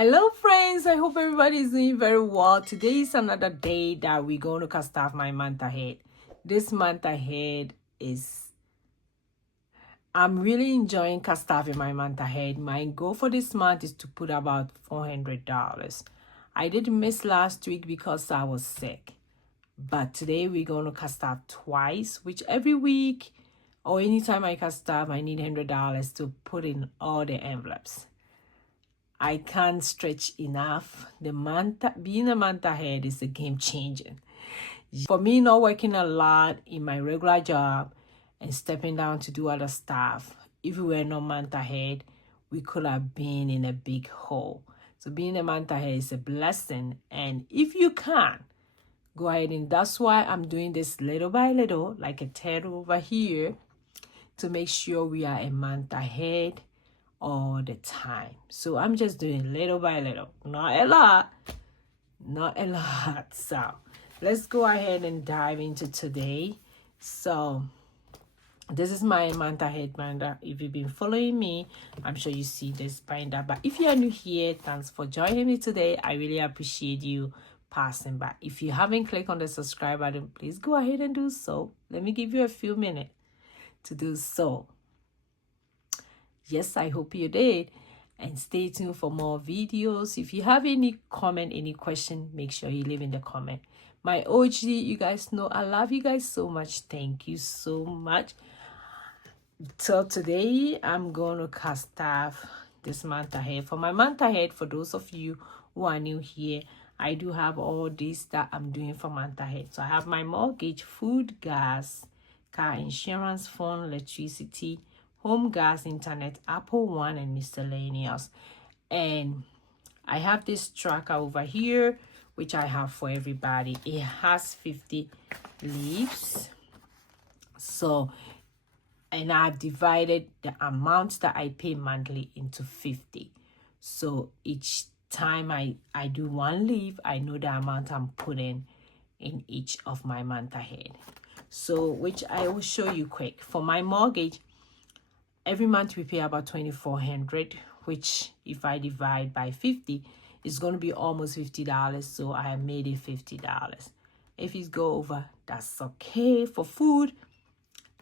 Hello friends, I hope everybody is doing very well. Today is another day that we're going to cast off my month ahead. This month ahead is, I'm really enjoying cast off in my month ahead. My goal for this month is to put about $400. I did miss last week because I was sick. But today we're going to cast off twice, which every week or anytime I cast off, I need $100 to put in all the envelopes. I can't stretch enough. Being a month ahead is a game changing. For me, not working a lot in my regular job and stepping down to do other stuff, if we were not month ahead, we could have been in a big hole. So being a month ahead is a blessing. And if you can, go ahead, and that's why I'm doing this little by little, like a turtle over here, to make sure we are a month ahead all the time. So I'm just doing little by little, not a lot. So let's go ahead and dive into today. So this is my month ahead binder. If you've been following me, I'm sure you see this binder. But if you are new here, thanks for joining me today. I really appreciate you passing by. If you haven't clicked on the subscribe button, please go ahead and do so. Let me give you a few minutes to do so. Yes, I hope you did. And stay tuned for more videos. If you have any comment, any question, make sure you leave in the comment. My OG, you guys know I love you guys so much. Thank you so much. So today, I'm going to cast off this month ahead. For my month ahead, for those of you who are new here, I do have all this that I'm doing for month ahead. So I have my mortgage, food, gas, car insurance, phone, electricity, home gas, internet, Apple One, and miscellaneous. And I have this tracker over here, which I have for everybody. It has 50 leaves. So, and I've divided the amount that I pay monthly into 50. So each time I do one leave, I know the amount I'm putting in each of my month ahead. So, which I will show you quick. For my mortgage, every month we pay about $2,400, which if I divide by 50, it's going to be almost $50. So I have made it $50. If it go over, that's okay. For food,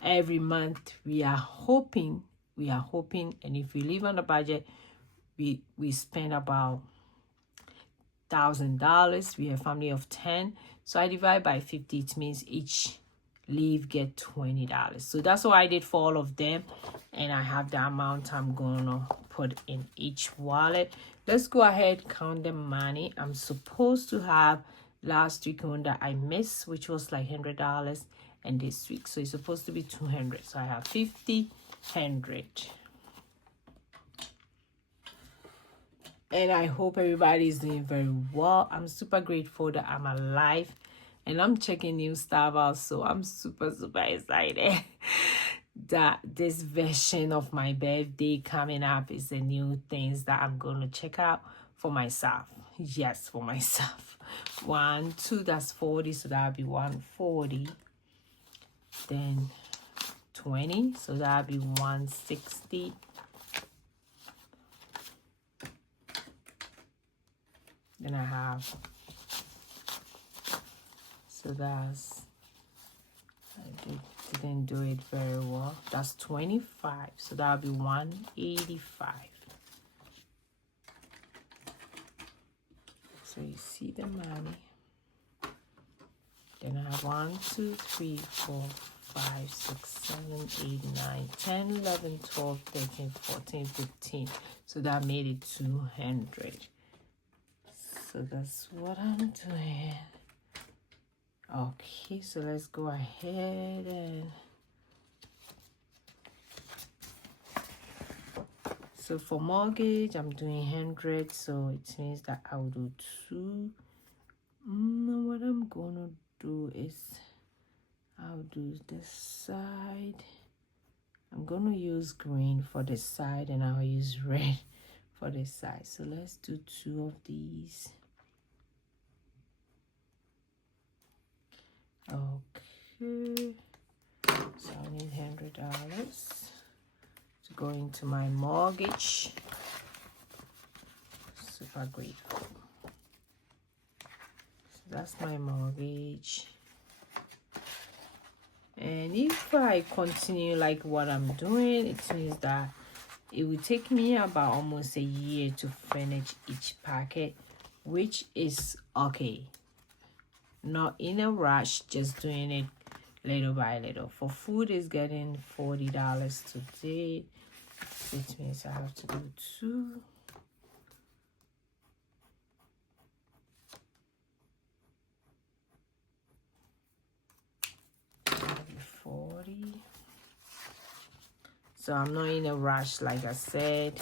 every month we are hoping, and if we live on a budget, we spend about $1,000. We have a family of 10. So I divide by 50, it means each leave get $20. So that's what I did for all of them, and I have the amount I'm gonna put in each wallet. Let's go ahead, count the money. I'm supposed to have last week one that I missed, which was like $100, and this week, so it's supposed to be 200. So I have 50, 100. And I hope everybody is doing very well. I'm super grateful that I'm alive. And I'm checking new stuff out, so I'm super excited that this version of my birthday coming up is the new things that I'm going to check out for myself. Yes, for myself. 1, 2, that's 40, so that'll be 140. Then 20, so that'll be 160. Then I have, so that's, I didn't do it very well. That's 25, so that'll be 185. So you see the money. Then I have 1, 2, 3, 4, 5, 6, 7, 8, 9, 10, 11, 12, 13, 14, 15. So that made it 200. So that's what I'm doing. Okay, so let's go ahead and so for mortgage, I'm doing 100, so it means that I will do 2. What I'm gonna do is I'll do this side. I'm gonna use green for this side, and I'll use red for this side. So let's do 2 of these. Okay, so I need $100 to go into my mortgage. So forever grateful. So that's my mortgage. And if I continue like what I'm doing, it means that it will take me about almost a year to finish each packet, which is okay. Not in a rush, just doing it little by little. For food is getting $40 today, which means I have to do 2. 40. So I'm not in a rush, like I said.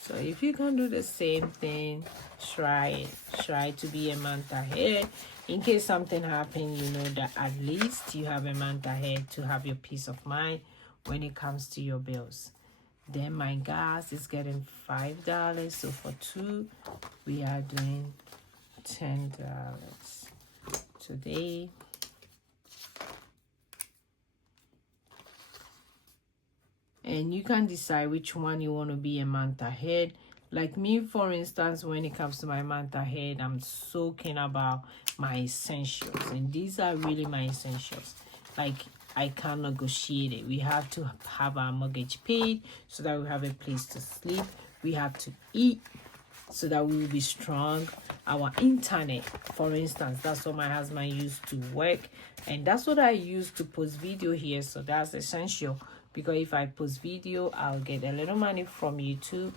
So if you can do the same thing, try it. Try to be a month ahead. In case something happens, you know that at least you have a month ahead to have your peace of mind when it comes to your bills. Then my gas is getting $5. So for 2, we are doing $10 today. And you can decide which one you want to be a month ahead. Like me, for instance, when it comes to my month ahead, I'm so keen about my essentials. And these are really my essentials. Like, I can't negotiate it. We have to have our mortgage paid so that we have a place to sleep. We have to eat so that we will be strong. Our internet, for instance, that's what my husband used to work. And that's what I use to post video here. So that's essential. Because if I post video, I'll get a little money from YouTube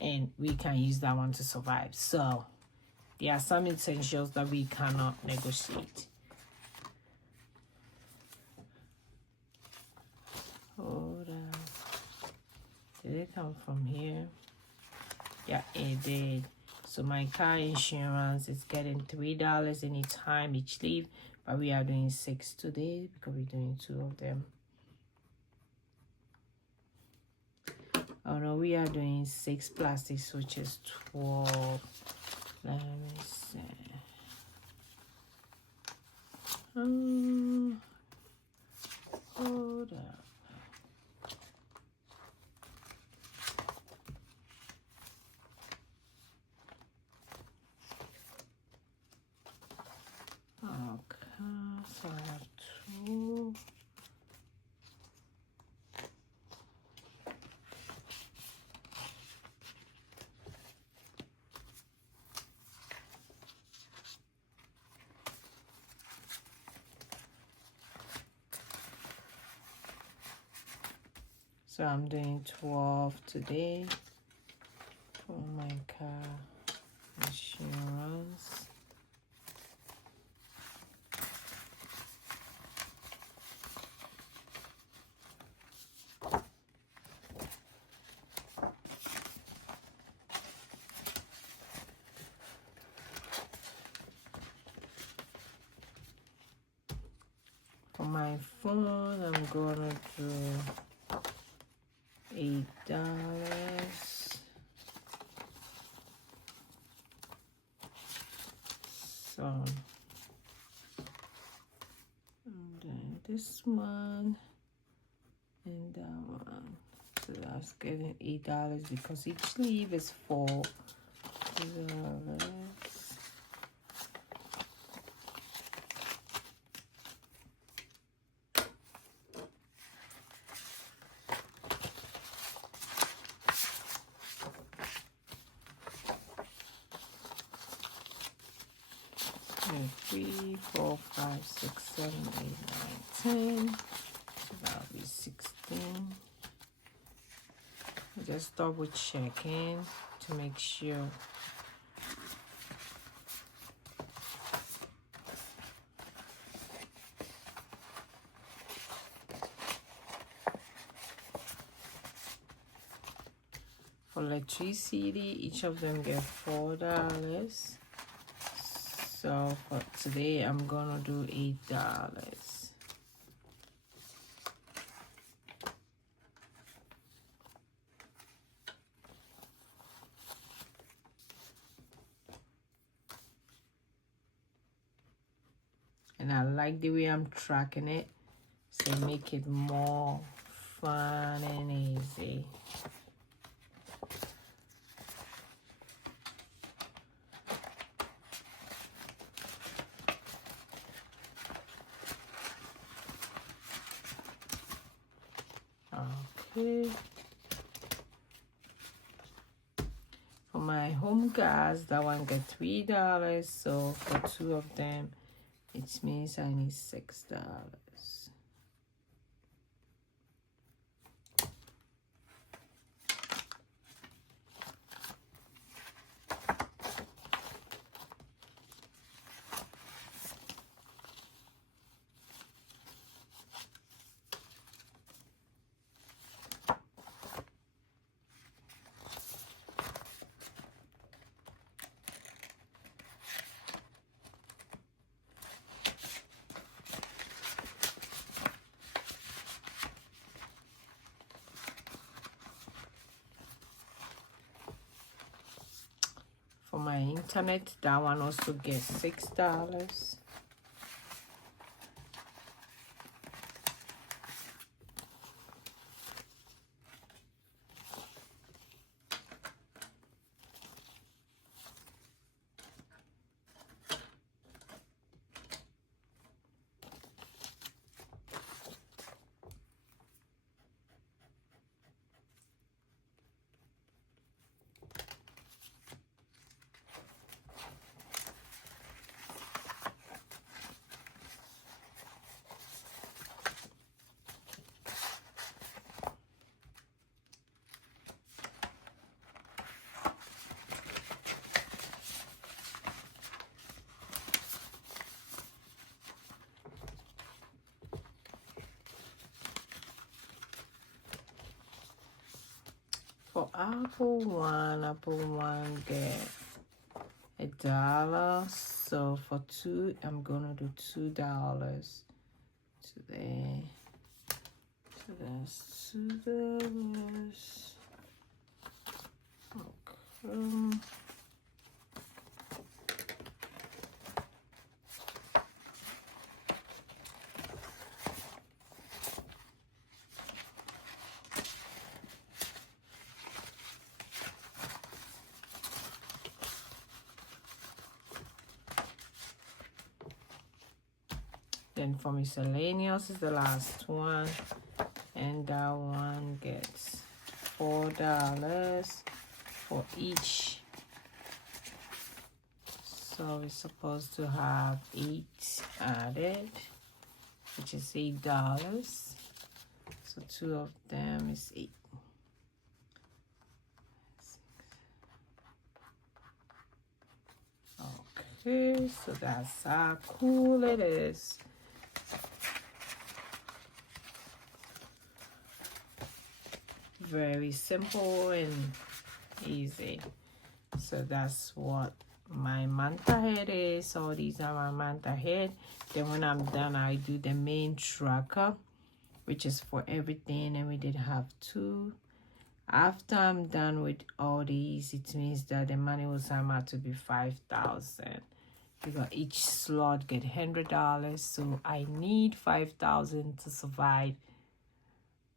and we can use that one to survive. So there are some essentials that we cannot negotiate. Hold on. Did it come from here? Yeah, it did. So my car insurance is getting $3 anytime each leave, but we are doing 6 today because we're doing 2 of them. Oh no, we are doing 6 plastics, which is 12. Let me see. Hold up. Okay, so I have 2. So I'm doing 12 today for my car insurance. For my phone, I'm gonna do $8. So I'm doing this one and that one. So that's getting $8 because each leave is $4. And 3, 4, 5, 6, 7, 8, 9, 10. So that'll be 16. Just double checking to make sure. For electricity, each of them get $4. So for today, I'm gonna do $8. And I like the way I'm tracking it, so make it more fun and easy. Okay. For my home gas, that one get $3. So for 2 of them, it means I need $6. For my internet, that one also gets $6. For Apple One get $1. So for 2, I'm gonna do $2 today. So that's $2. Okay. Then for miscellaneous is the last one, and that one gets $4 for each. So we're supposed to have 8 added, which is $8. So 2 of them is 8. Okay, so that's how cool it is. Very simple and easy. So that's what my manta head is. All these are my manta head. Then when I'm done, I do the main tracker, which is for everything, and we did have 2. After I'm done with all these, it means that the money will come out to be $5,000 because each slot get $100. So I need $5,000 to survive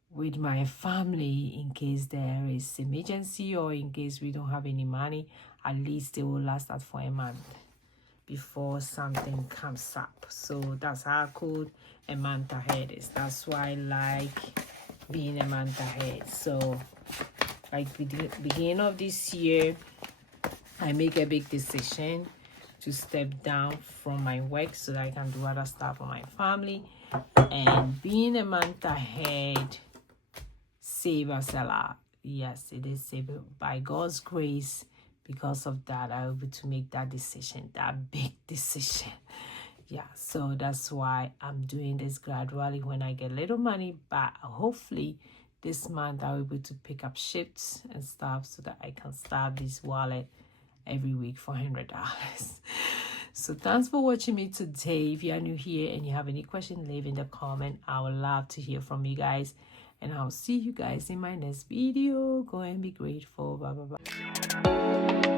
with my family in case there is emergency or in case we don't have any money. At least it will last us for a month before something comes up. So that's how cool a manta head is. That's why I like being a manta head. So like with the beginning of this year, I make a big decision to step down from my work so that I can do other stuff for my family. And being a manta head save us a lot. Yes, it is saved by God's grace. Because of that, I was able to make that decision, that big decision. Yeah, so that's why I'm doing this gradually when I get little money, but hopefully this month I'll be able to pick up shifts and stuff so that I can start this wallet every week for $100. So thanks for watching me today. If you are new here and you have any question, leave in the comment. I would love to hear from you guys, and I'll see you guys in my next video. Go and be grateful. Bye bye bye.